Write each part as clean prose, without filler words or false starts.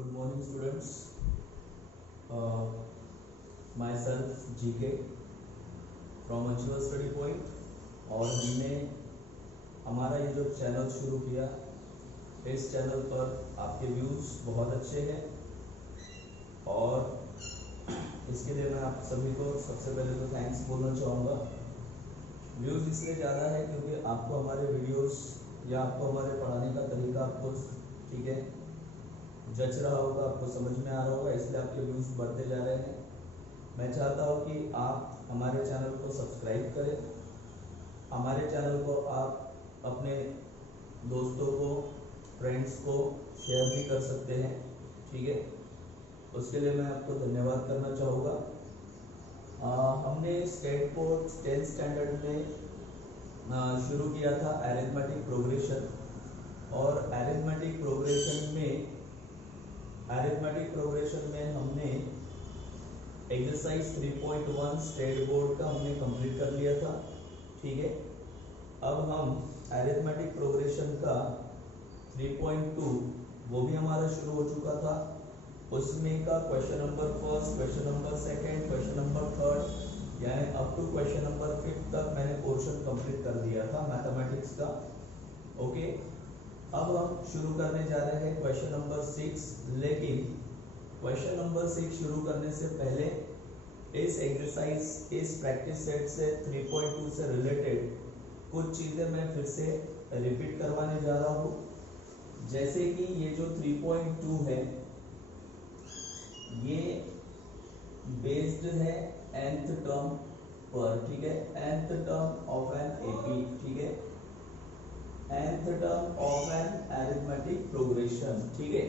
Good morning, students. Myself GK from Achievers Study Point। और हमने हमारा ये जो चैनल शुरू किया, इस चैनल पर आपके व्यूज़ बहुत अच्छे हैं और इसके लिए मैं आप सभी को सबसे पहले तो थैंक्स बोलना चाहूँगा। व्यूज़ इसलिए ज़्यादा है क्योंकि आपको हमारे वीडियोस या आपको हमारे पढ़ाने का तरीका आपको ठीक है जच रहा होगा, आपको समझ में आ रहा होगा, इसलिए आपके व्यूज़ बढ़ते जा रहे हैं। मैं चाहता हूँ कि आप हमारे चैनल को सब्सक्राइब करें, हमारे चैनल को आप अपने दोस्तों को, फ्रेंड्स को शेयर भी कर सकते हैं, ठीक है। उसके लिए मैं आपको धन्यवाद करना चाहूँगा। हमने स्टेट बोर्ड 10th स्टैंडर्ड में शुरू किया था अरिथमेटिक प्रोग्रेशन, और अरिथमेटिक प्रोग्रेशन में हमने एक्सरसाइज 3.1 स्टेट बोर्ड का हमने कंप्लीट कर लिया था, ठीक है। अब हम अरिथमेटिक प्रोग्रेशन का 3.2 वो भी हमारा शुरू हो चुका था। उसमें का question number first, question number second, question number third, यानी अप टू क्वेश्चन नंबर 5 तक मैंने पोर्शन कंप्लीट कर दिया था मैथमेटिक्स का, ओके। अब हम शुरू करने जा रहे हैं क्वेश्चन नंबर 6, लेकिन क्वेश्चन नंबर 6 शुरू करने से पहले इस एक्सरसाइज, इस प्रैक्टिस सेट से 3.2 से रिलेटेड कुछ चीज़ें मैं फिर से रिपीट करवाने जा रहा हूँ। जैसे कि ये जो 3.2 है ये बेस्ड है nth टर्म पर, ठीक है, nth term of an AP, ठीक है, nth term of an arithmetic progression, ठीक है।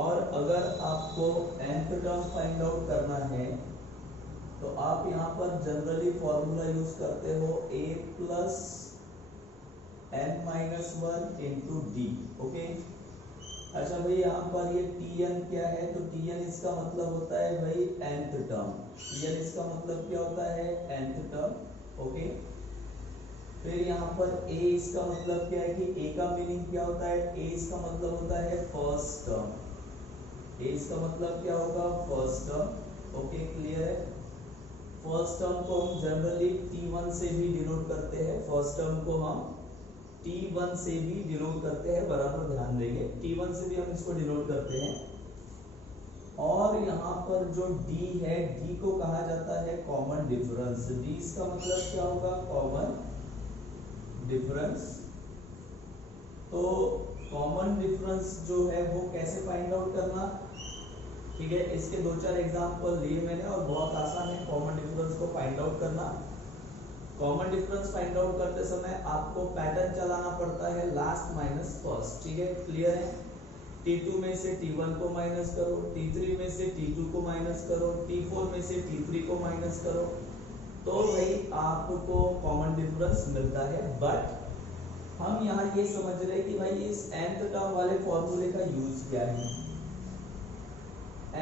और अगर आपको nth टर्म फाइंड आउट करना है तो आप यहाँ पर जनरली फॉर्मूला यूज करते हो a plus n-1 into D, okay. अच्छा भाई, यहाँ पर ये tn क्या है, तो tn इसका मतलब होता है भाई nth टर्म, tn इसका मतलब क्या होता है, nth टर्म, ओके। फिर यहाँ पर a इसका मतलब क्या है कि a का मीनिंग क्या होता है, a इसका मतलब होता है फर्स्ट टर्म, a इसका मतलब क्या होगा, फर्स्ट टर्म, ओके, क्लियर है। फर्स्ट टर्म को हम जनरली t1 से भी डिनोट करते हैं, फर्स्ट टर्म को हम t1 से भी डिनोट करते हैं, बराबर ध्यान देंगे, t1 से भी हम इसको डिनोट करते हैं। और यहाँ पर जो d है, d को कहा जाता है कॉमन डिफरेंस, d इसका मतलब क्या होगा, कॉमन डिफरेंस। तो कॉमन डिफरेंस जो है वो कैसे फाइंड आउट करना, ठीक है, इसके 2-4 एग्जांपल लिए मैंने और बहुत आसान है कॉमन डिफरेंस को फाइंड आउट करना। कॉमन डिफरेंस फाइंड आउट करते समय आपको पैटर्न चलाना पड़ता है लास्ट माइनस फर्स्ट, ठीक है, क्लियर है। T2 में से T1 को माइनस करो, T3 में से T2 को माइनस करो, T4 में से T3 को माइनस करो, तो भाई आपको कॉमन डिफरेंस मिलता है। बट हम यहाँ ये समझ रहे हैं कि भाई इस nth टर्म वाले फॉर्मूले का यूज क्या है,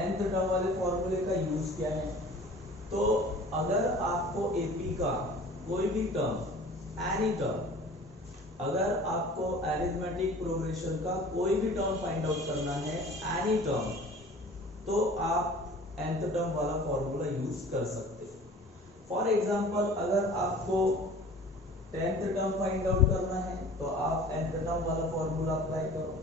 nth टर्म वाले फॉर्मूले का यूज क्या है। तो अगर आपको एपी का कोई भी टर्म, एनी टर्म, अगर आपको अरिथमेटिक प्रोग्रेशन का कोई भी टर्म फाइंड आउट करना है, एनी टर्म, तो आप nth टर्म वाला फॉर्मूला यूज कर सकते हैं। फॉर एग्जांपल, अगर आपको 10th टर्म फाइंड आउट करना है तो आप nth टर्म वाला फॉर्मूला अप्लाई करो।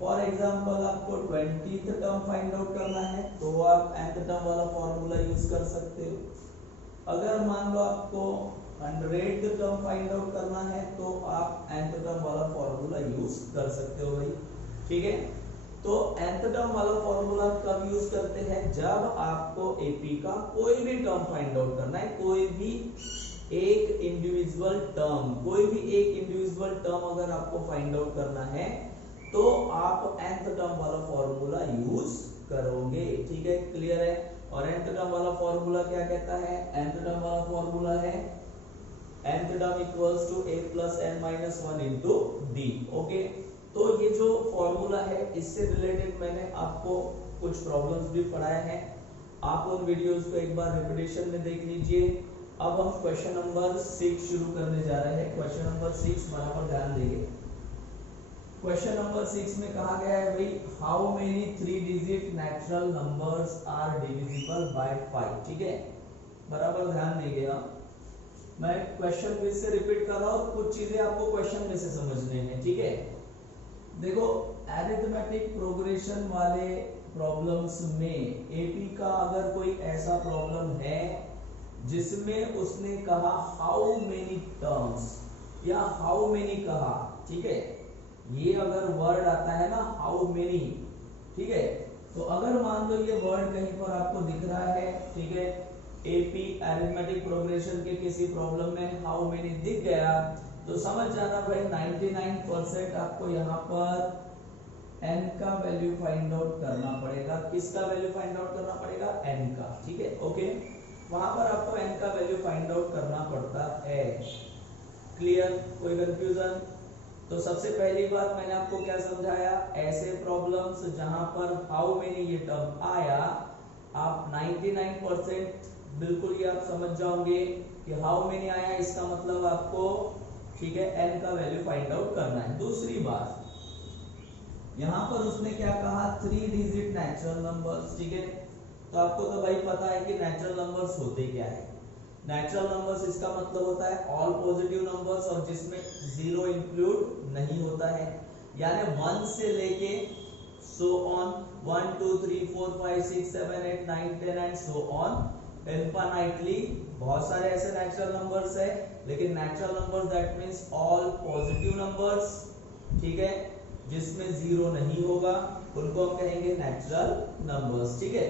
फॉर एग्जांपल, आपको 20th टर्म फाइंड आउट करना है तो आप nth टर्म वाला फॉर्मूला यूज कर सकते हो। अगर मान लो आपको 100th टर्म फाइंड आउट करना है तो आप nth टर्म वाला फॉर्मूला यूज कर सकते हो भाई, ठीक है। तो nth टर्म वाला फॉर्मूला कब यूज करते हैं, जब आपको एपी का कोई भी टर्म फाइंड आउट करना है, कोई भी एक इंडिविजुअल टर्म, कोई भी एक इंडिविजुअल टर्म अगर आपको फाइंड आउट करना है तो आप nth टर्म वाला फॉर्मूला यूज करोगे, ठीक है, क्लियर है। और nth टर्म वाला फॉर्मूला क्या कहता है, nth टर्म वाला फॉर्मूला है nth term equals to a plus n-1 into D, okay. तो ये जो फॉर्मूला है इससे रिलेटेड मैंने आपको कुछ प्रॉब्लम्स भी पढ़ाए हैं, आप उन वीडियोस को एक बार रिपीटेशन में देख लीजिए। अब हम क्वेश्चन नंबर 6 शुरू करने जा रहे हैं। क्वेश्चन नंबर 6 बराबर ध्यान देंगे। क्वेश्चन नंबर 6 में कहा गया है भाई how many 3 digit natural numbers are divisible by 5। ठीक है, बराबर ध्यान देंगे। मैं क्वेश्चन फिर से रिपीट कर रहा हूँ, कुछ चीजें आपको क्वेश्चन में से समझने हैं। ठीक है, देखो अरिथमेटिक प्रोग्रेशन वाले प्रॉब्लम्स में एपी का अगर कोई ऐसा प्रॉब्लम है जिसमें उसने कहा हाउ मेनी टर्म्स या हाउ मेनी कहा, ठीक है, ये अगर वर्ड आता है ना हाउ मेनी, ठीक है, तो अगर मान लो ये वर्ड कहीं पर आपको दिख रहा है, ठीक है, एपी अरिथमेटिक प्रोग्रेशन के किसी प्रॉब्लम में हाउ मेनी दिख गया, तो समझ जाना भाई 99% आपको यहाँ पर n का वैल्यू फाइंड आउट करना पड़ेगा। किसका वैल्यू फाइंड आउट करना पड़ेगा? n का। ठीक है, ओके, वहां पर आपको n का वैल्यू फाइंड आउट करना पड़ता है। क्लियर? कोई कंफ्यूजन? तो सबसे पहली बात मैंने आपको क्या समझाया, ऐसे प्रॉब्लम्स जहां पर हाउ मेनी ये टर्म आया, आप 99% बिल्कुल ये आप समझ जाओगे कि हाउ मेनी आया, इसका मतलब आपको, ठीक है, n का वैल्यू फाइंड आउट करना है। दूसरी बात, यहां पर उसने क्या कहा, 3 डिजिट नेचुरल नंबर्स। ठीक है, तो आपको तो भाई पता है कि नेचुरल नंबर्स होते क्या है। नेचुरल नंबर्स इसका मतलब होता है ऑल पॉजिटिव नंबर्स और जिसमें जीरो इंक्लूड नहीं होता है, यानी 1 से लेके so on 1 2 3 4 5 6 7 8 9 10 and so on infinitely. बहुत सारे ऐसे नेचुरल नंबर्स है, लेकिन natural numbers that means all positive numbers, ठीक है, जिसमें जीरो नहीं होगा, उनको हम कहेंगे नेचुरल नंबर्स। ठीक है,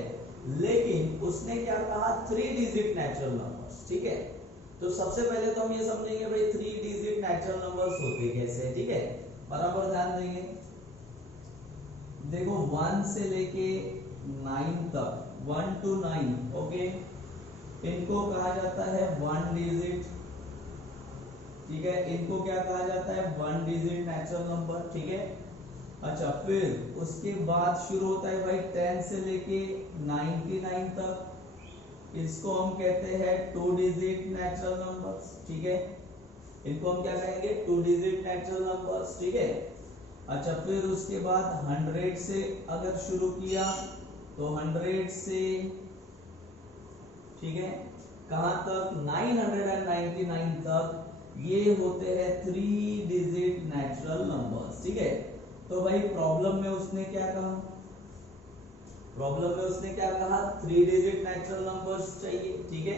लेकिन उसने क्या कहा, 3 डिजिट नेचुरल नंबर्स। ठीक है, तो सबसे पहले तो हम ये समझेंगे भाई 3 डिजिट नेचुरल नंबर्स होते कैसे। ठीक है, बराबर ध्यान देंगे। देखो 1 से लेके 9 तक, 1 to 9, ओके, इनको कहा जाता है 1 डिजिट। ठीक है, इनको क्या कहा जाता है, 1 डिजिट नेचुरल नंबर। ठीक है, अच्छा, फिर उसके बाद शुरू होता है भाई 10 से लेके 99 तक, इसको हम कहते हैं 2 डिजिट नेचुरल नंबर्स। ठीक है, इनको हम क्या कहेंगे, 2 डिजिट नेचुरल नंबर्स। ठीक है, अच्छा, फिर उसके बाद 100 से अगर शुरू किया तो 100 से, ठीक है, कहां तक, 999 तक, ये होते हैं 3 डिजिट नेचुरल नंबर्स। ठीक है, तो भाई प्रॉब्लम में उसने क्या कहा, प्रॉब्लम में उसने क्या कहा, 3 डिजिट नेचुरल नंबर्स चाहिए। ठीक है,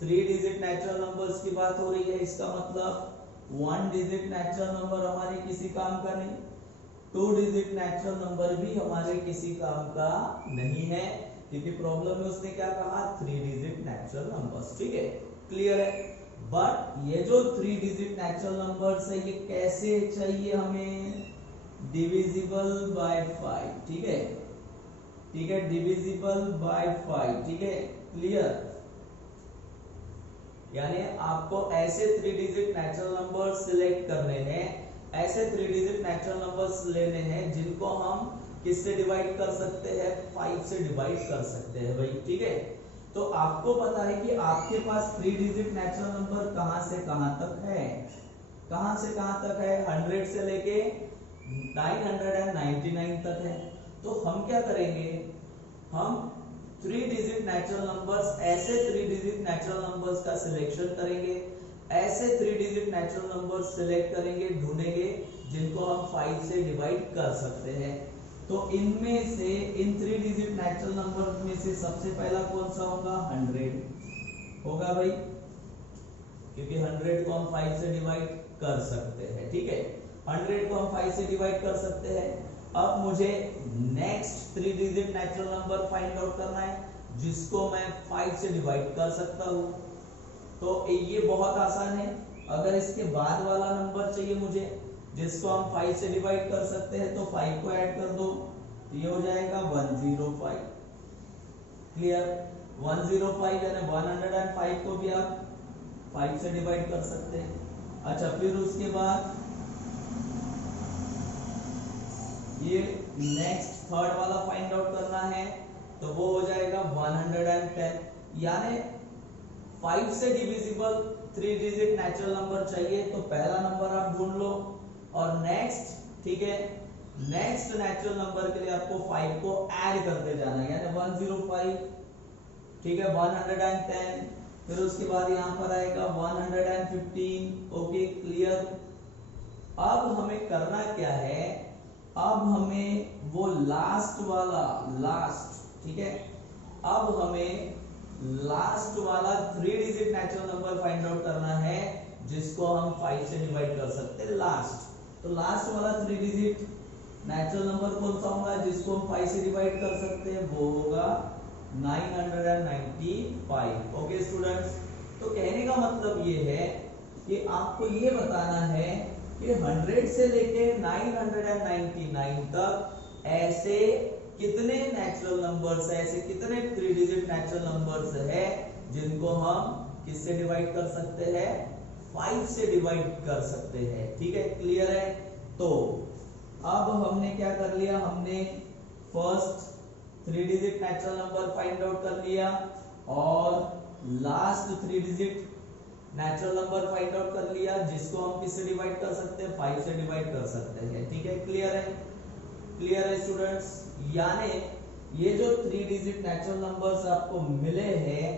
3 डिजिट नेचुरल नंबर्स की बात हो रही है, इसका मतलब 1 डिजिट नेचुरल नंबर हमारे किसी काम का नहीं, 2 डिजिट नेचुरल नंबर भी हमारे किसी काम का नहीं है, क्योंकि प्रॉब्लम में उसने क्या कहा, 3 डिजिट नेचुरल नंबर्स। ठीक है, क्लियर है? बट ये जो 3 डिजिट नेचुरल नंबर्स है, ये कैसे चाहिए हमें, डिविजिबल बाय 5। ठीक है, ठीक है, डिविजिबल बाय 5। ठीक है, क्लियर? यानी आपको ऐसे 3 डिजिट नेचुरल नंबर्स सिलेक्ट करने हैं, ऐसे 3 डिजिट नेचुरल नंबर्स लेने हैं जिनको हम किससे डिवाइड कर सकते हैं, 5 से डिवाइड कर सकते हैं भाई। ठीक है, तो आपको पता है कि आपके पास 3 डिजिट नेचुरल नंबर कहां से कहां तक है, कहां से कहां तक है, 100 से लेके 999 तक है। तो हम क्या करेंगे, हम 3 डिजिट नेचुरल नंबर्स, ऐसे 3 डिजिट नेचुरल नंबर्स का सिलेक्शन करेंगे, ऐसे 3 डिजिट नेचुरल नंबर्स सिलेक्ट करेंगे, ढूंढेंगे जिनको हम 5 से डिवाइड कर सकते हैं। तो इनमें से, इन 3 डिजिट नेचुरल नंबर में से सबसे पहला कौन सा होगा, 100 होगा भाई, क्योंकि 100 को हम 5 से डिवाइड कर सकते हैं। ठीक है, 100 को हम 5 से डिवाइड कर सकते हैं। अब मुझे next 3 digit natural number find out करना है जिसको मैं 5 से डिवाइड कर सकता हूं। तो ये बहुत आसान है। अगर इसके बाद वाला नंबर चाहिए मुझे जिसको हम 5 से डिवाइड कर सकते हैं, तो 5 को ऐड कर दो, तो ये हो जाएगा 105। क्लियर? 105 यानी 105 को भी आप 5 से डिवाइड कर सकते हैं। अच्छा, फिर उसके बाद ये नेक्स्ट थर्ड वाला फाइंड आउट करना है, तो वो हो जाएगा 110। यानी 5 से डिविजिबल 3 डिजिट नेचुरल नंबर चाहिए, तो पहला नंबर आप ढूंढ लो और नेक्स्ट ठीक है। नेक्स्ट नेचुरल नंबर के लिए आपको 5 को ऐड करते जाना है, यानी 105, ठीक है, 110, फिर उसके बाद यहां पर आएगा 115। Okay clear. अब हमें करना क्या है, अब हमें वो लास्ट वाला, लास्ट, ठीक है, अब हमें लास्ट वाला 3 digit natural number find out करना है जिसको हम 5 से डिवाइड कर सकते हैं, लास्ट। तो लास्ट वाला 3 डिजिट नेचुरल नंबर कौन सा होगा जिसको हम 5 से डिवाइड कर सकते हैं, वो होगा 995। ओके स्टूडेंट्स, तो कहने का मतलब ये है कि आपको ये बताना है कि 100 से लेके 999 तक ऐसे कितने नेचुरल नंबर्स है, ऐसे कितने 3 डिजिट नेचुरल नंबर्स है जिनको हम किससे डिवाइड कर सकते हैं, 5 से डिवाइड कर सकते हैं। ठीक है, क्लियर है। तो अब हमने क्या कर लिया, हमने first 3 digit natural number find out कर लिया और last 3 digit natural number find out कर लिया जिसको हम किससे डिवाइड कर सकते हैं, 5 से डिवाइड कर सकते हैं। ठीक है, क्लियर है, क्लियर है स्टूडेंट्स। यानी ये जो 3 डिजिट नेचुरल नंबर्स आपको मिले हैं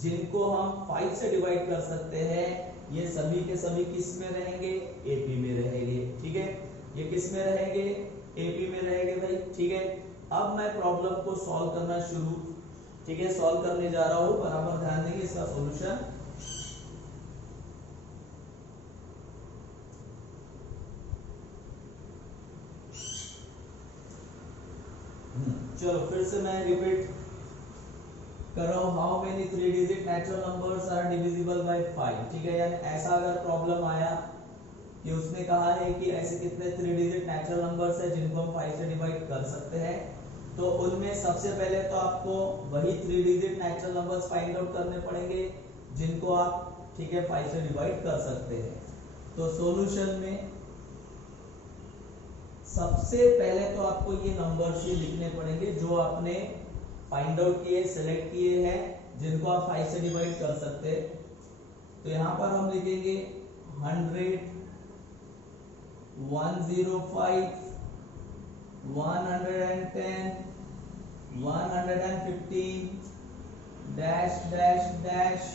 जिनको हम 5 से डिवाइड कर सकते हैं, ये सभी के सभी किस में रहेंगे, एपी में रहेंगे। ठीक है, ये किस में रहेंगे, एपी में रहेंगे भाई। ठीक है, अब मैं प्रॉब्लम को सॉल्व करना शुरू, ठीक है, सॉल्व करने जा रहा हूं, बराबर ध्यान देंगे इसका सॉल्यूशन। चलो फिर से मैं रिपीट कर रहा हूं, how many 3 digit natural numbers are divisible by 5। ठीक है, यानी ऐसा अगर प्रॉब्लम आया कि उसने कहा है कि ऐसे कितने 3 डिजिट नेचुरल नंबर्स है जिनको हम 5 से डिवाइड कर सकते हैं, तो उनमें सबसे पहले तो आपको वही 3 digit natural numbers find out करने पड़ेंगे जिनको आप, ठीक है, 5 से डिवाइड कर सकते हैं। तो सॉल्यूशन में सबसे पहले तो आपको ये नंबर्स ही लिखने पड़ेंगे जो आपने फाइंड आउट किए, सेलेक्ट किए हैं, जिनको आप 5 से डिवाइड कर सकते हैं। तो यहां पर हम लिखेंगे 100, 105, 110, 115, dash dash dash,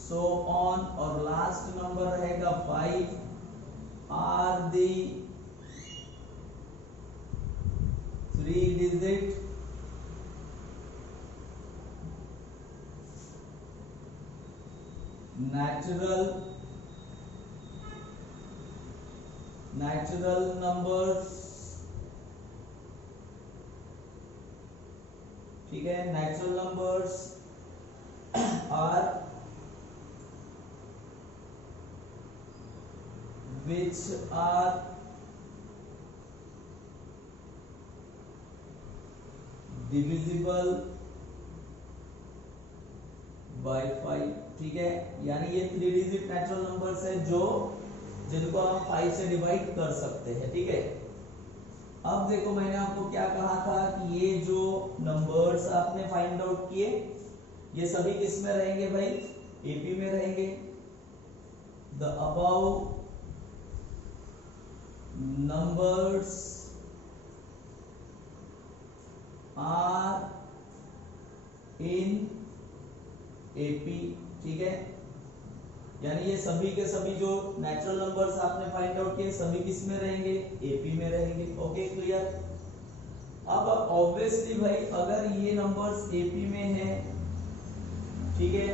so on, और लास्ट नंबर रहेगा 5 are the 3 digit natural numbers। ठीक है, natural numbers are which are divisible by 5। ठीक है, यानी ये 3 डिजिट नेचुरल नंबर्स है जो जिनको हम 5 से डिवाइड कर सकते हैं। ठीक है, अब देखो मैंने आपको क्या कहा था कि ये जो नंबर्स आपने फाइंड आउट किए ये सभी किस में रहेंगे भाई, एपी में रहेंगे। The above numbers are in AP. ठीक है, यानी ये सभी के सभी जो नेचुरल नंबर्स आपने फाइंड आउट किए सभी किस में रहेंगे, एपी में रहेंगे। Okay clear. अब ऑब्वियसली भाई अगर ये नंबर्स एपी में है, ठीक है,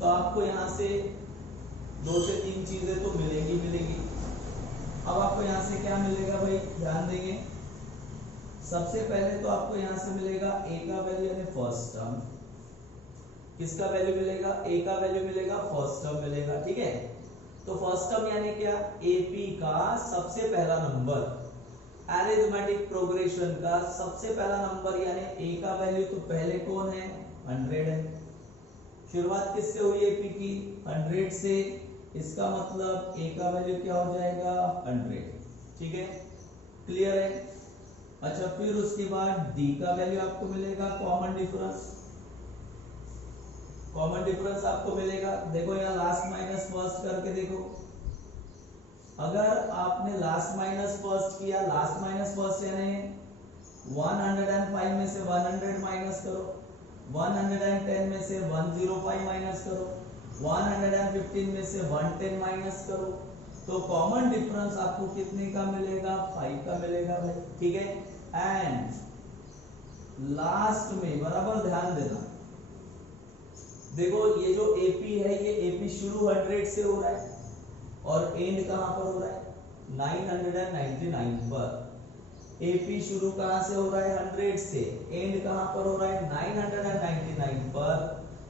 तो आपको यहां से 2 से 3 चीजें तो मिलेंगी मिलेंगी। अब आपको यहां से क्या मिलेगा भाई, ध्यान देंगे। सबसे पहले तो आपको यहां से मिलेगा ए का वैल्यू यानी फर्स्ट टर्म। किसका वैल्यू मिलेगा, ए का वैल्यू मिलेगा, फर्स्ट टर्म मिलेगा। ठीक है, तो फर्स्ट टर्म यानी क्या, एपी का सबसे पहला नंबर, अरिथमेटिक प्रोग्रेशन का सबसे पहला नंबर यानी ए का वैल्यू तो पहले कौन है, 100 है। शुरुआत किससे हुई एपी की, 100 से, इसका मतलब ए का वैल्यू क्या हो जाएगा, 100। ठीक है, क्लियर है। अच्छा, फिर उसके बाद डी का वैल्यू आपको मिलेगा, कॉमन डिफरेंस, कॉमन डिफरेंस आपको मिलेगा। देखो यहाँ लास्ट माइनस फर्स्ट करके देखो, अगर आपने लास्ट माइनस फर्स्ट किया, लास्ट माइनस फर्स्ट यानी 105 में से 100 माइनस करो, 110 में से 105 माइनस करो, 115 में से 110 माइनस करो, तो कॉमन डिफरेंस आपको कितने का मिलेगा? 5 का मिलेगा भाई, ठीक है। एंड लास्ट में बराबर ध्यान देना, देखो ये जो एपी है, ये एपी शुरू 100 से हो रहा है और एंड कहां पर हो रहा है? 999 पर। एपी शुरू कहां से हो रहा है? 100 से। एंड कहां पर हो रहा है? 999 पर।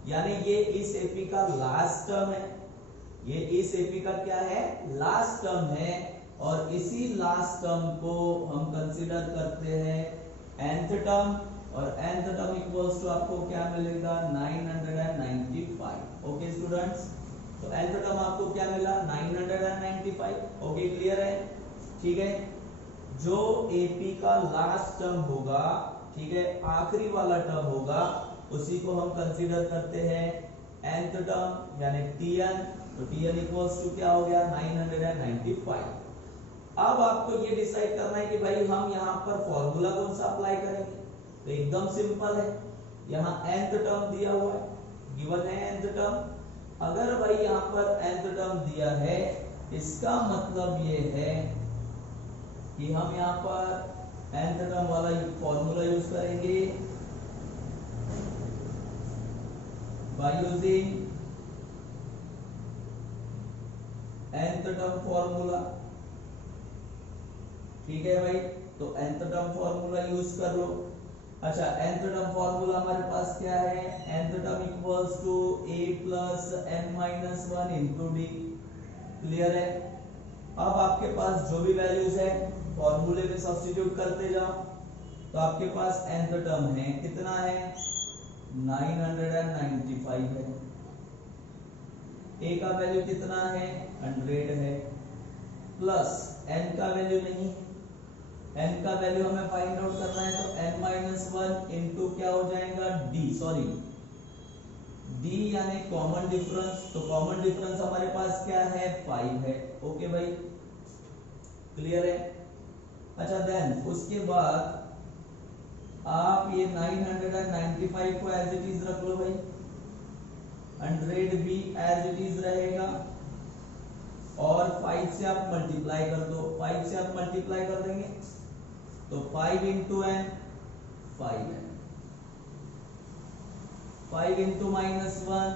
यानी ये इस एपी का लास्ट टर्म है, ये इस एपी का क्या है? लास्ट टर्म है। और इसी लास्ट टर्म को हम कंसीडर करते हैं nth टर्म, और nth टर्म इक्वल्स टू आपको क्या मिलेगा? 995। ओके स्टूडेंट्स, तो nth टर्म आपको क्या मिला? 995। ओके क्लियर है? ठीक है, जो एपी का लास्ट टर्म होगा, ठीक है, आखिरी वाला टर्म होगा, उसी को हम कंसीडर करते हैं nth टर्म यानी tn। तो tn इक्वल्स टू क्या हो गया? 995। अब आपको ये डिसाइड करना है कि भाई हम यहाँ पर फॉर्मूला कौन सा अप्लाई करेंगे। तो एकदम सिंपल है, यहाँ nth टर्म दिया हुआ है, गिवन है nth टर्म। अगर भाई यहाँ पर nth टर्म दिया है, इसका मतलब ये है कि हम यहाँ पर nth टर्म वाला फॉर्मूला यूज करेंगे by using nth term formula. ठीक है भाई, तो nth टर्म फॉर्मूला यूज कर लो। अच्छा, nth टर्म फॉर्मूला हमारे पास क्या है? nth term equals to a plus n minus 1 into d. Clear है? अब आपके पास जो भी वैल्यूज है फॉर्मूले में सब्स्टिट्यूट करते जाओ, तो आपके पास nth टर्म है, कितना है? 995 है। a का वैल्यू कितना है? 100 है, प्लस n का वैल्यू नहीं, n का वैल्यू हमें फाइंड आउट करना है, तो n माइनस 1 इंटू क्या हो जाएगा? d, सॉरी d यानी कॉमन डिफरेंस। तो कॉमन डिफरेंस हमारे पास क्या है? 5 है। ओके भाई, क्लियर है? अच्छा, देन उसके बाद आप ये 995 को एज इट इज रख लो भाई, 100 भी एज इट इज रहेगा, और 5 से आप मल्टीप्लाई कर दो। 5 से आप मल्टीप्लाई कर देंगे तो 5 into n 5n, 5 into minus 1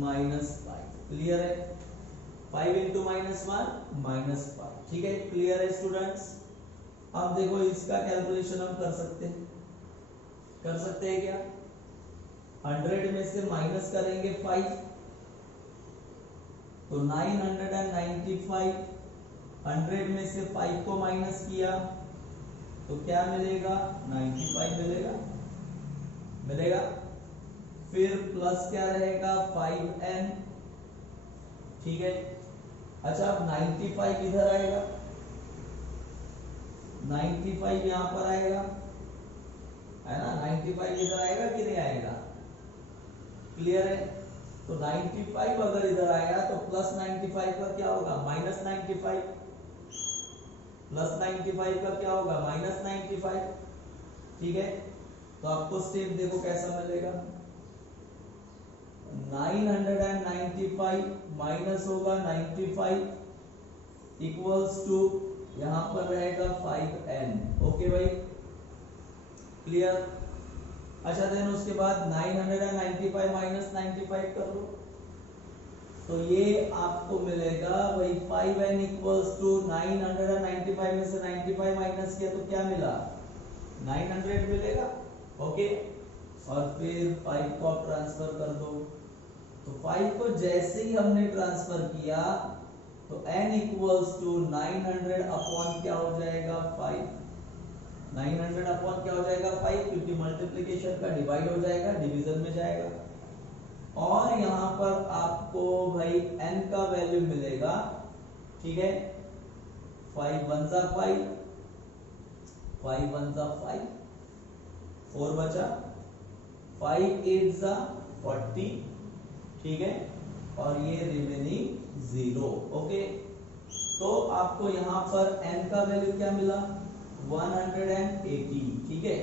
minus 5। Clear है? 5 इंटू माइनस 1 माइनस 5। ठीक है, क्लियर है स्टूडेंट्स? अब देखो इसका कैलकुलेशन हम कर सकते हैं, क्या? 100 में से माइनस करेंगे 5, तो 995, 100 में से 5 को माइनस किया तो क्या मिलेगा? 95 मिलेगा। फिर प्लस क्या रहेगा? 5n। ठीक है, अच्छा अब 95 इधर आएगा, 95 यहां पर आएगा, है ना? 95 इधर आएगा कि नहीं आएगा? क्लियर है? तो 95 अगर इधर आएगा तो प्लस 95 का क्या होगा? माइनस 95। प्लस 95 का क्या होगा? माइनस 95। ठीक है, तो आपको स्टेप देखो कैसा मिलेगा। 995 माइनस होगा 95 इक्वल्स टू यहां पर रहेगा 5n। ओके भाई, क्लियर? अच्छा, देन उसके बाद 995 माइनस 95 कर लो, तो ये आपको मिलेगा भाई 5n इक्वल्स टू 995 में से 95 माइनस किया तो क्या मिला? 900 मिलेगा। ओके, और फिर 5 को आप ट्रांसफर कर दो, तो 5 को जैसे ही हमने ट्रांसफर किया तो n इक्वल्स टू 900 अपॉन क्या हो जाएगा? 5। 900 अपॉन क्या हो जाएगा? 5, क्योंकि मल्टीप्लिकेशन का डिवाइड हो जाएगा, डिवीजन में जाएगा। और यहां पर आपको भाई n का वैल्यू मिलेगा, ठीक है? 5 1 जा 5, 5 1 जा 5, 4 बचा, 5 8 जा 40, ठीक है? और ये रिमेनिंग 0। ओके, तो आपको यहाँ पर n का वैल्यू क्या मिला 180, ठीक है।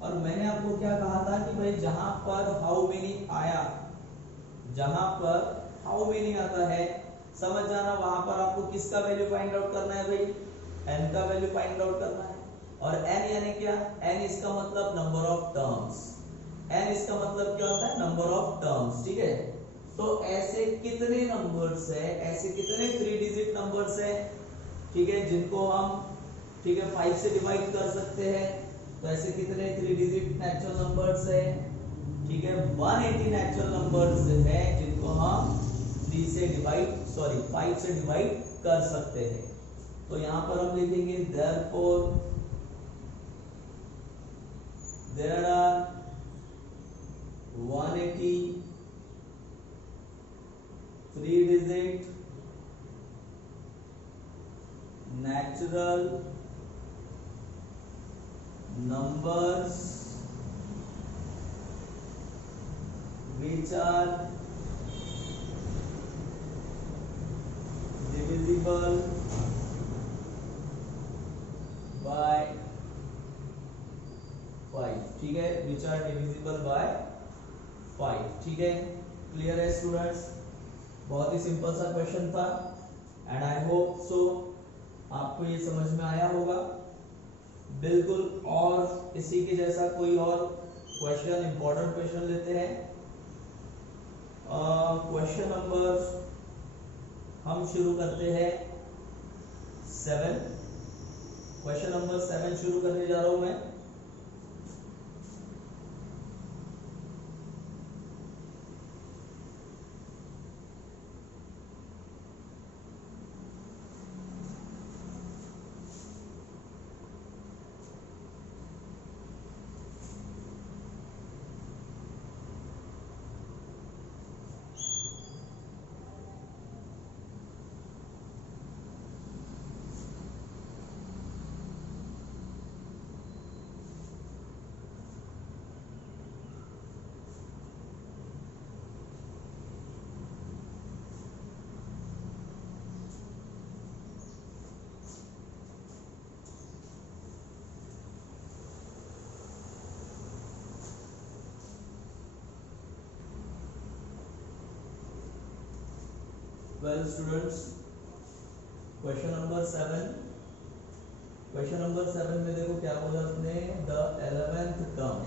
और मैंने आपको क्या कहा था कि भाई जहां पर हाउ मेनी आया, जहां पर हाउ मेनी आता है समझ जाना, वहां पर आपको किसका वैल्यू फाइंड आउट करना है भाई, n का वैल्यू फाइंड आउट करना है। और n यानी क्या, n इसका मतलब नंबर ऑफ टर्म्स, n इसका मतलब क्या होता है नंबर ऑफ टर्म्स, ठीक है। तो ऐसे कितने नंबर्स है, ऐसे कितने 3 डिजिट नंबर्स है, ठीक है, जिनको हम, ठीक है, 5 से डिवाइड कर सकते हैं। तो ऐसे कितने 3 डिजिट नेचुरल नंबर्स है, ठीक है, 180 नेचुरल नंबर्स है जिनको हम 3 से डिवाइड, सॉरी 5 से डिवाइड कर सकते हैं। तो यहां पर हम लिखेंगे therefore there are 180 3 digit natural numbers which are divisible by 5, ठीक है, which are divisible by 5, ठीक है। क्लियर है स्टूडेंट्स, बहुत ही सिंपल सा क्वेश्चन था एंड आई होप सो आपको ये समझ में आया होगा बिल्कुल। और इसी के जैसा कोई और क्वेश्चन, इंपॉर्टेंट क्वेश्चन लेते हैं। क्वेश्चन नंबर हम शुरू करते हैं 7, क्वेश्चन नंबर 7 शुरू करने जा रहा हूं मैं। Well students, question number 7, question number 7 में देखो क्या बोला अपने, the 11th term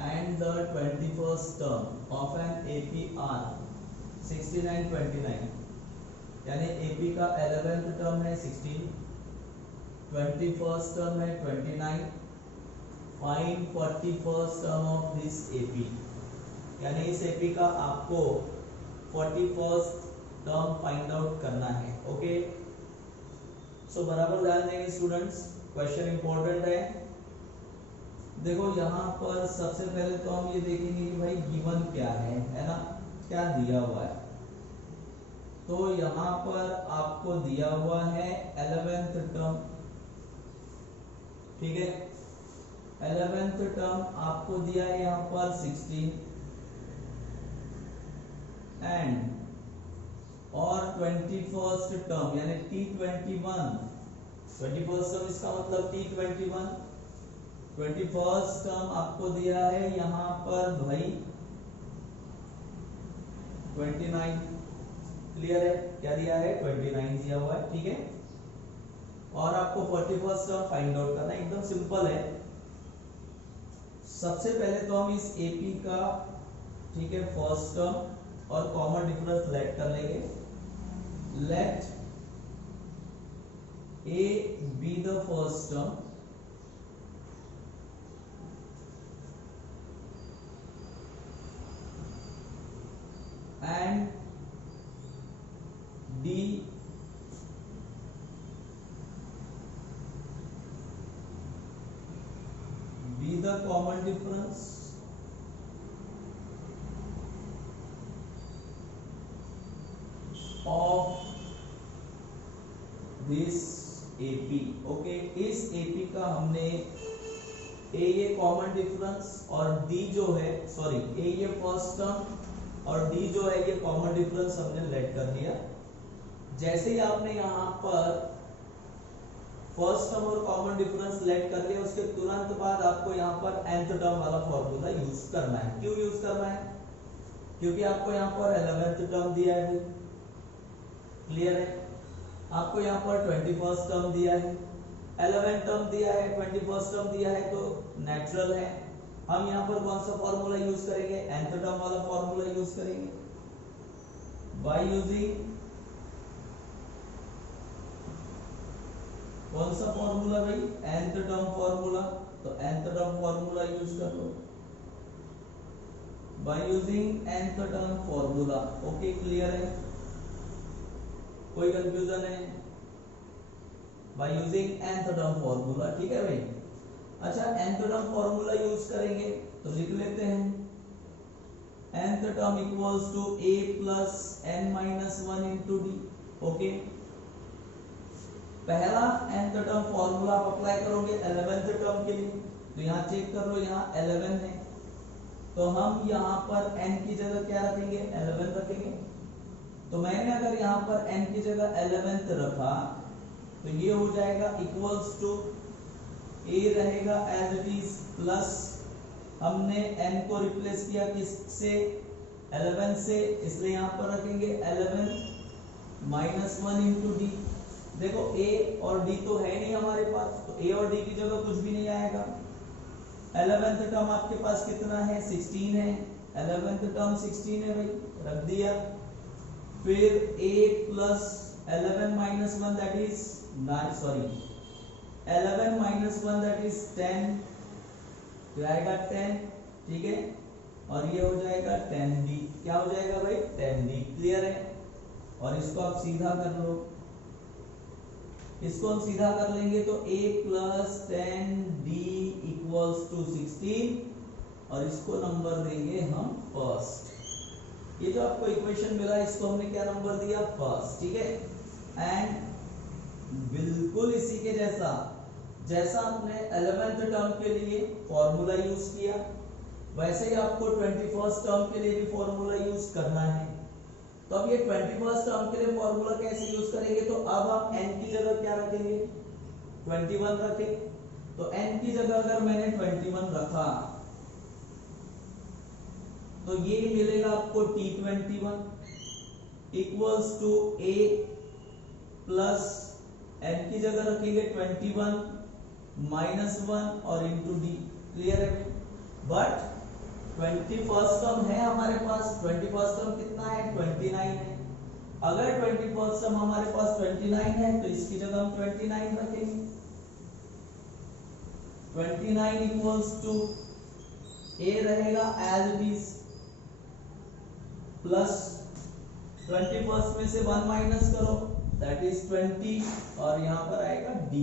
and the 21st term of an AP are 69 29, यानी एपी का 11th टर्म है 16, 21st टर्म है 29, find 41st term of this AP, यानी इस एपी का आपको 41st टर्म फाइंड आउट करना है। ओके, सो बराबर ध्यान देंगे स्टूडेंट्स, क्वेश्चन इंपॉर्टेंट है। देखो यहाँ पर सबसे पहले तो हम ये देखेंगे कि भाई गिवन क्या है ना, क्या दिया हुआ है। तो यहाँ पर आपको दिया हुआ है 11th टर्म, ठीक है, 11th टर्म आपको दिया है यहाँ पर 16 एंड और 21st टर्म यानी T21, 21st टर्म इसका मतलब T21, 21st टर्म आपको दिया है यहाँ पर भाई 29, क्लियर है, क्या दिया है 29 दिया हुआ है, ठीक है। और आपको 41st टर्म फाइंड आउट करना है, एकदम सिंपल है। सबसे पहले तो हम इस एपी का, ठीक है, फर्स्ट टर्म और कॉमन डिफरेंस लेट कर लेंगे। Let a be the first term and D be the common difference of this AP। Okay, इस AP का हमने A ये कॉमन डिफरेंस और D जो है, सॉरी A ये फर्स्ट टर्म और D जो है ये कॉमन डिफरेंस हमने लेट कर दिया। जैसे ही आपने यहाँ पर फर्स्ट टर्म और कॉमन डिफरेंस लेट कर लिया, उसके तुरंत बाद आपको यहाँ पर nth टर्म वाला फॉर्मूला यूज करना है। क्यों यूज करना है? क्योंकि आपको यहाँ पर 11th टर्म दिया है, क्लियर है। आपको यहाँ पर 21st टर्म दिया है, 11th टर्म दिया है, 21st टर्म दिया है, तो नेचुरल है हम यहाँ पर कौन सा फॉर्मूला यूज करेंगे? nth टर्म वाला फॉर्मूला यूज करेंगे। बाय यूजिंग कौन सा फॉर्मूला भाई? nth term formula. तो nth टर्म फॉर्मूला यूज कर लो, by using nth term formula. Okay, clear है? कोई कंफ्यूजन है? By using nth term formula, ठीक है भाई। अच्छा, nth टर्म फॉर्मूला यूज करेंगे तो लिख लेते हैं nth term equals to a plus n minus 1 into D. Okay, पहला nth टर्म फॉर्मूला आप अप्लाई करोगे 11th टर्म के लिए, तो यहाँ चेक कर लो, यहाँ 11 है, तो हम यहाँ पर n की जगह क्या रखेंगे? 11 रखेंगे। तो मैंने अगर यहाँ पर n की जगह 11th रखा तो ये हो जाएगा इक्वल्स टू a रहेगा एज इट इज प्लस, हमने n को रिप्लेस किया किससे? 11 से, इसलिए यहाँ पर रखेंगे 11 माइनस 1 इंटू डी। देखो a और d तो है नहीं हमारे पास, तो a और d की जगह कुछ भी नहीं आएगा। 11th टर्म आपके पास कितना है? 16 है, 11th टर्म 16 है भाई, रख दिया। फिर a plus 11 minus 1 that is 11 minus 1 that is 10, तो आएगा 10, ठीक है। और ये हो जाएगा 10d, क्या हो जाएगा भाई? 10d, क्लियर है। और इसको आप सीधा कर लो, इसको हम सीधा कर लेंगे तो a plus 10d equals to 16, और इसको नंबर देंगे हम फर्स्ट। ये जो आपको इक्वेशन मिला इसको हमने क्या नंबर दिया? फर्स्ट, ठीक है। एंड बिल्कुल इसी के जैसा हमने 11th टर्म के लिए फॉर्मूला यूज किया, वैसे ही आपको 21st टर्म के लिए भी फॉर्मूला यूज करना है। तो अब ये 21st टर्म के लिए फॉर्मूला कैसे यूज करेंगे? तो अब आप n की जगह क्या रखेंगे? 21 रखेंगे। तो n की जगह अगर मैंने 21 रखा तो ये मिलेगा आपको t21 equals to a plus n की जगह रखेंगे 21 माइनस 1 और इंटू डी, क्लियर है। बट 21st टर्म है हमारे पास, 21st टर्म कितना है? 29 है। अगर 21st टर्म हमारे पास 29 है तो इसकी जगह हम 29 रखेंगे। 29 इक्वल्स टू a रहेगा as it is plus 21st में से 1 माइनस करो दैट इज 20, और यहां पर आएगा d।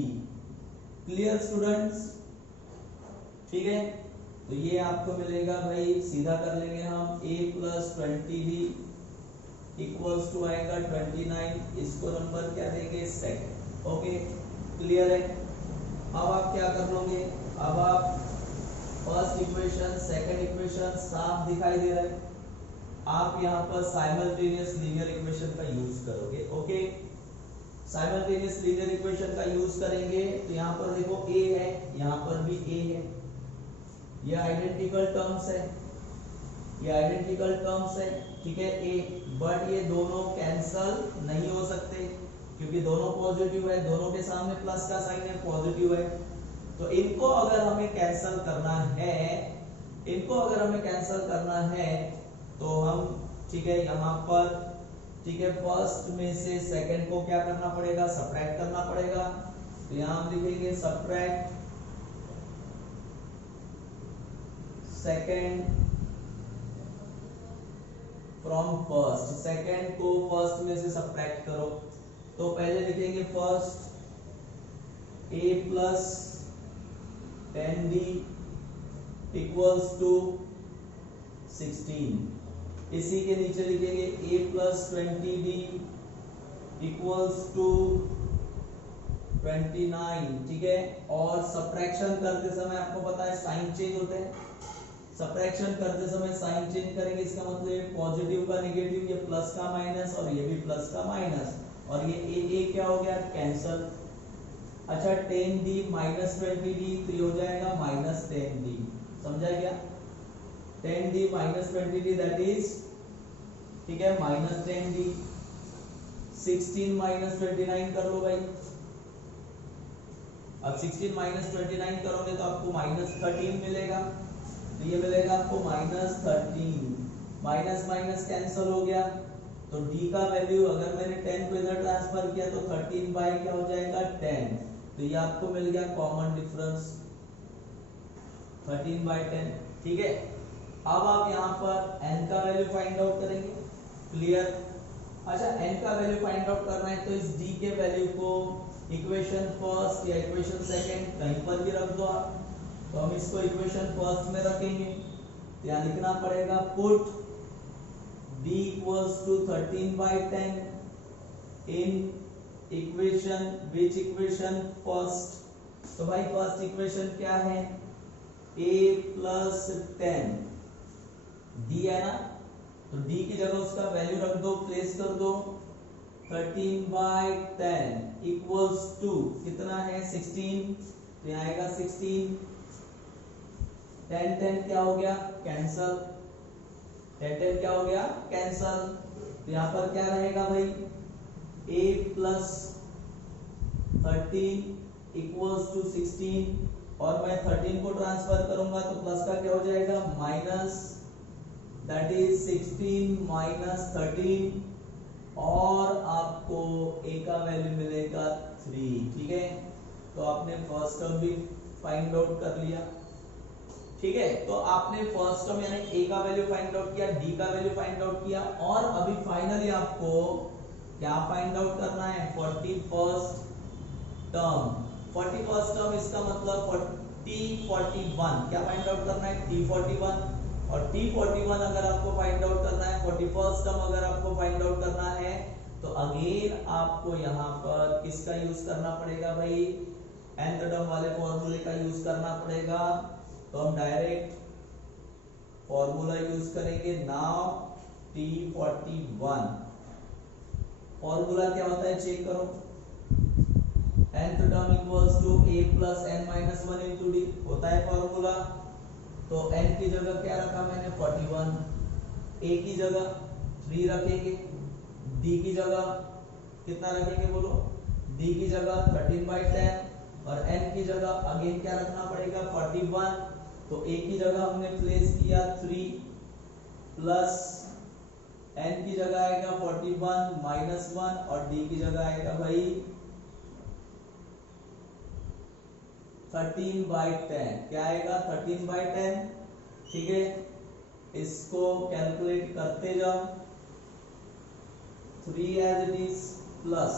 Clear students? ठीक है, तो ये आपको मिलेगा भाई, सीधा कर लेंगे हम, a plus 20d equals to आएगा 29, इसको नंबर क्या देंगे? सेकंड। ओके, क्लियर है। अब आप क्या कर लोगे? अब आप फर्स्ट इक्वेशन सेकंड इक्वेशन साफ दिखाई दे रहा है, आप यहाँ पर साइमल्टेनियस लीनियर इक्वेशन का यूज करोगे। ओके, साइमल्टेनियस लीनियर इक्वेशन का यूज करेंगे तो यहाँ पर देखो a है, यहाँ पर भी a है, ये आइडेंटिकल टर्म्स है, ये आइडेंटिकल टर्म्स है, ठीक है a, बट ये दोनों कैंसल नहीं हो सकते क्योंकि दोनों पॉजिटिव है, दोनों के सामने प्लस का साइन है, पॉजिटिव है। तो इनको अगर हमें कैंसल करना है, इनको अगर हमें कैंसल करना है तो हम, ठीक है, यहाँ पर, ठीक है, फर्स्ट में से सेकंड को क्या करना पड़ेगा? सब्ट्रैक्ट करना पड़ेगा। तो यहाँ हम लिखेंगे subtract second from first, second को फर्स्ट में से सब्ट्रैक्ट करो। तो पहले लिखेंगे first a plus 10d equals to 16, इसी के नीचे लिखेंगे a plus 20d equals to 29, ठीक है। और सब्ट्रैक्शन करते समय आपको पता है साइन चेंज होते हैं, सब्ट्रैक्शन करते समय साइन चेंज करेंगे, इसका मतलब ये पॉजिटिव का नेगेटिव, ये प्लस का माइनस और ये भी प्लस का माइनस, और ये ए क्या हो गया, कैंसल। अच्छा 10d माइनस 20d, तो ये हो जाएगा माइनस 10d, समझा क्या? 10d minus 20d that is, ठीक है, माइनस 10d। 16 माइनस 29 कर लो भाई। अब 16 माइनस 29 करोगे तो आपको माइनस 13 मिलेगा, तो ये मिलेगा आपको माइनस 13। माइनस माइनस कैंसिल हो गया, तो d का वैल्यू अगर मैंने 10 को इधर ट्रांसफर किया तो 13 बाय क्या हो जाएगा 10, तो ये आपको मिल गया कॉमन डिफरेंस 13 बाय 10, ठीक है। अब आप यहाँ पर n का वैल्यू फाइंड आउट करेंगे, क्लियर। अच्छा n का वैल्यू फाइंड आउट करना है तो इस d के वैल्यू को इक्वेशन फर्स्ट या इक्वेशन सेकंड कहीं पर भी रख दो आप, तो हम इसको इक्वेशन फर्स्ट में रखेंगे, तो यहाँ लिखना पड़ेगा put d equals to 13 by 10 in equation, which equation first, तो भाई फर्स्ट इक्वेशन क्या है, a plus 10 d है ना, तो d की जगह उसका वैल्यू रख दो, प्लेस कर दो 13 by 10 equals to कितना है 16, तो यहाँ आएगा 16, 10 10 क्या हो गया कैंसल, 10 10 क्या हो गया कैंसल, तो यहाँ पर क्या रहेगा भाई a plus 13 equals to 16, और मैं 13 को ट्रांसफर करूंगा तो प्लस का क्या हो जाएगा माइनस, दैट इज 16 माइनस 13, और आपको a का वैल्यू मिलेगा 3, ठीक है। तो आपने फर्स्ट टर्म भी फाइंड आउट कर लिया, ठीक है। तो आपने फर्स्ट टर्म यानी a का वैल्यू फाइंड आउट किया, d का वैल्यू फाइंड आउट किया, और अभी फाइनली आपको क्या फाइंड आउट करना है 41st टर्म। 41st टर्म इसका मतलब T41 क्या फाइंड आउट करना है T41, और T41 अगर आपको फाइंड आउट करना है, 41st टर्म अगर आपको फाइंड आउट करना है, तो अगेन आपको यहाँ पर किसका यूज करना पड़ेगा भाई, nth टर्म वाले फॉर्मूले का यूज करना पड़ेगा, तो हम डायरेक्ट फॉर्मूला यूज करेंगे। नाउ T41 फॉर्मूला क्या होता है चेक करो, nth term equals to a plus n minus 1 into d होता है फॉर्मूला। तो n की जगह क्या रखा मैंने 41, a की जगह 3 रखेंगे, d की जगह कितना रखेंगे बोलो, d की जगह 13 बाई 10, और n की जगह अगेन क्या रखना पड़ेगा 41, तो a की जगह हमने प्लेस किया 3 प्लस n की जगह आएगा 41 माइनस 1, और d की जगह आएगा भाई 13 बाई 10, क्या आएगा 13 बाई 10, ठीक है। इसको कैलकुलेट करते जाओ, 3 as it is plus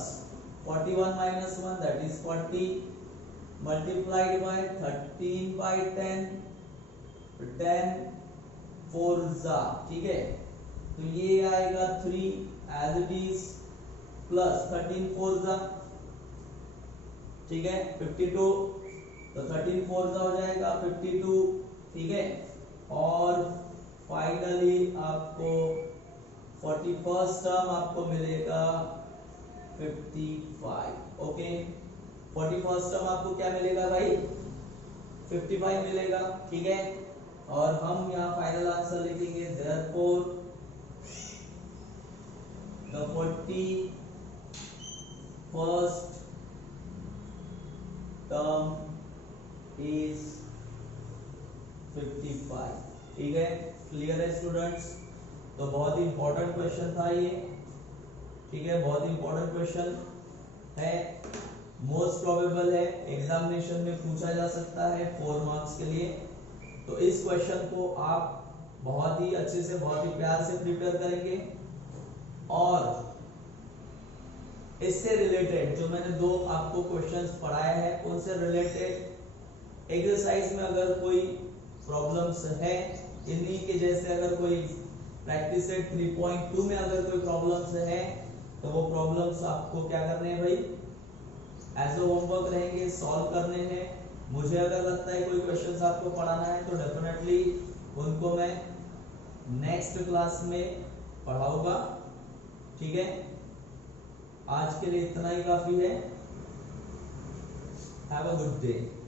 41 minus 1 that is 40 multiplied by 13 by 10, 10 4 जा, ठीक है। तो ये आएगा 3 as it is plus 13 4 जा, ठीक है 52, तो 13 4 जा हो जाएगा 52, ठीक है। और फाइनली आपको 41st टर्म आपको मिलेगा 55, ओके। 41st टर्म आपको क्या मिलेगा भाई 55 मिलेगा, ठीक है। और हम यहाँ फाइनल आंसर लिखेंगे, therefore the 41st term is 55, ठीक है। क्लियर है स्टूडेंट्स? तो बहुत ही इंपॉर्टेंट क्वेश्चन था ये, ठीक है, बहुत ही इंपॉर्टेंट क्वेश्चन है, मोस्ट प्रोबेबल है, एग्जामिनेशन में पूछा जा सकता है 4 मार्क्स के लिए। तो इस क्वेश्चन को आप बहुत ही अच्छे से, बहुत ही प्यार से प्रिपेयर करेंगे, और इससे रिलेटेड जो मैंने 2 आपको क्वेश्चंस पढ़ाए हैं उनसे रिलेटेड एक्सरसाइज में अगर कोई प्रॉब्लम्स है, इन्हीं के जैसे अगर कोई प्रैक्टिस सेट 3.2 में अगर कोई प्रॉब्लम्स है, तो वो प्रॉब्लम्स आपको क्या करने हैं भाई, एज अ होमवर्क रहेंगे, सॉल्व करने हैं। मुझे अगर लगता है कोई क्वेश्चंस आपको पढ़ाना है तो डेफिनेटली उनको मैं नेक्स्ट क्लास में पढ़ाऊंगा, ठीक है। आज के लिए इतना ही काफी है। Have a good day.